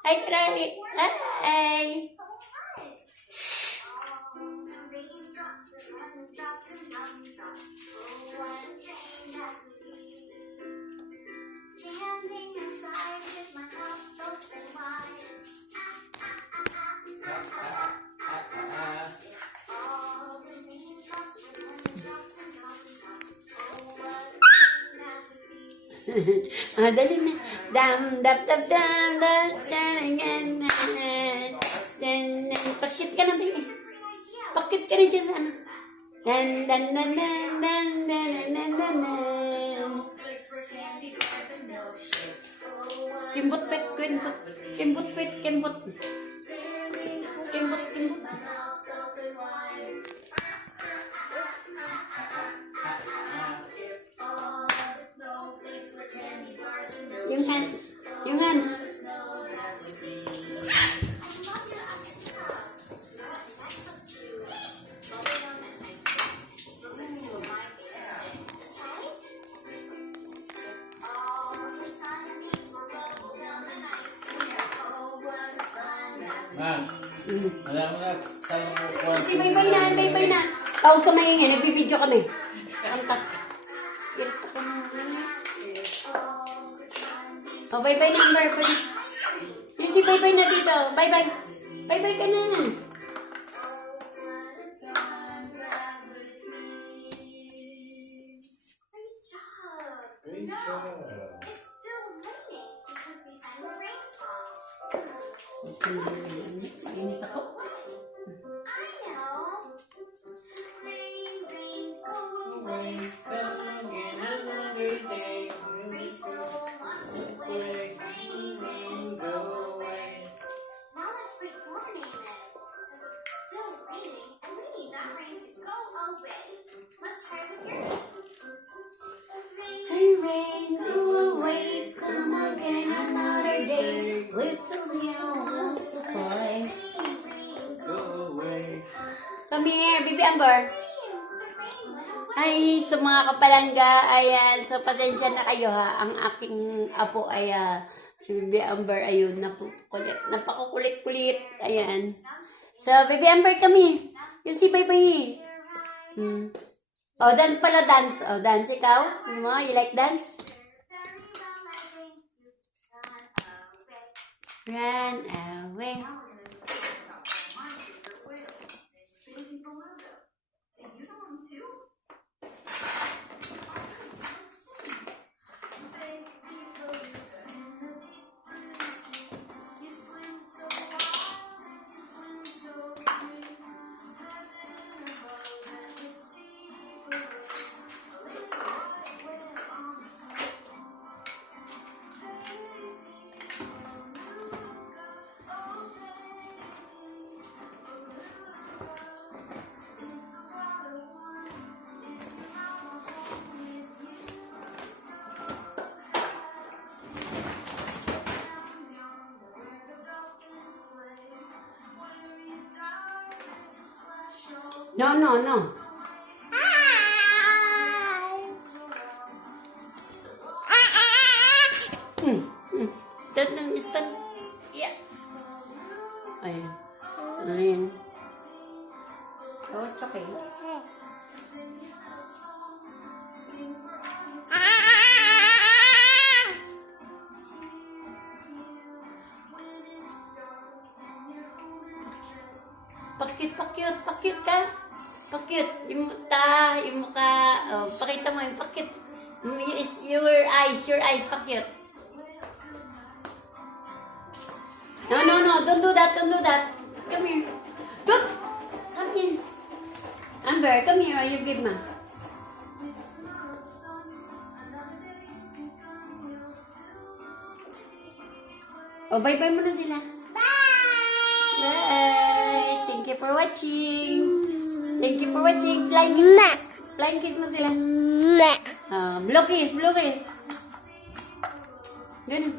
Hi, Cry. Hi. Standing inside with my mouth open wide. All the raindrops were lemon drops and mountain tops. Oh, what a thing that would be. Dali na. Dam, dap, dap, dam, dam, dam, dam, dam, dam. Pakit ka na, baby. Pakit ka na dyan sa ano. Dan, dan, dan, dan, dan, dan, dan, dan, dan. Kimbot, pet, kimbot. Kimbot, pet, kimbot. Kimbot, kimbot. Yung hands. Yung hands. Ma, alam mo na, saan mo kukuha? Si Baybay na, Baybay na. Tawag ka maingin, nagbibideo kami. Kantak. Kirta ka na. Oh, Baybay na, Amber. Yung si Baybay na dito. Baybay. Baybay ka na. Great job. No, it's still raining because we sang the rain song. Painis ako. I know. Rain, rain, go away. Rachel wants to play. Rain, rain, go away. Now let's break more name it because it's still raining and we need that rain to go away. Let's try with your name. Rain, rain, go away. Come again another day. Little Leo wants to play. Rain, rain, Go away. Come here, Bibi Amber. the rain went away. Ay, sa mga kapalangga, ayan, so pasensya na kayo ha. Ang aking apo ay si Bibi Amber, ayun, napakukulit-kulit, ayan. So, Bibi Amber kami. Yung si Baybay. Oh, dance pala, dance. Oh, dance ikaw? Gusto mo? You like dance? Run away. No, no, no. Stand. Yeah. Ayan. Ayan. Oh, it's okay. Pakit ka. Pakit. Yung mukha. Oh, pakita mo yung pakit. Your eyes, pakit. No, don't do that. Come here. Come here. Amber, come here, you give ma. Oh, bye-bye muna sila. Bye! Thank you for watching. Flying kiss. Flying kiss mo sila. Blue kiss. Ganun.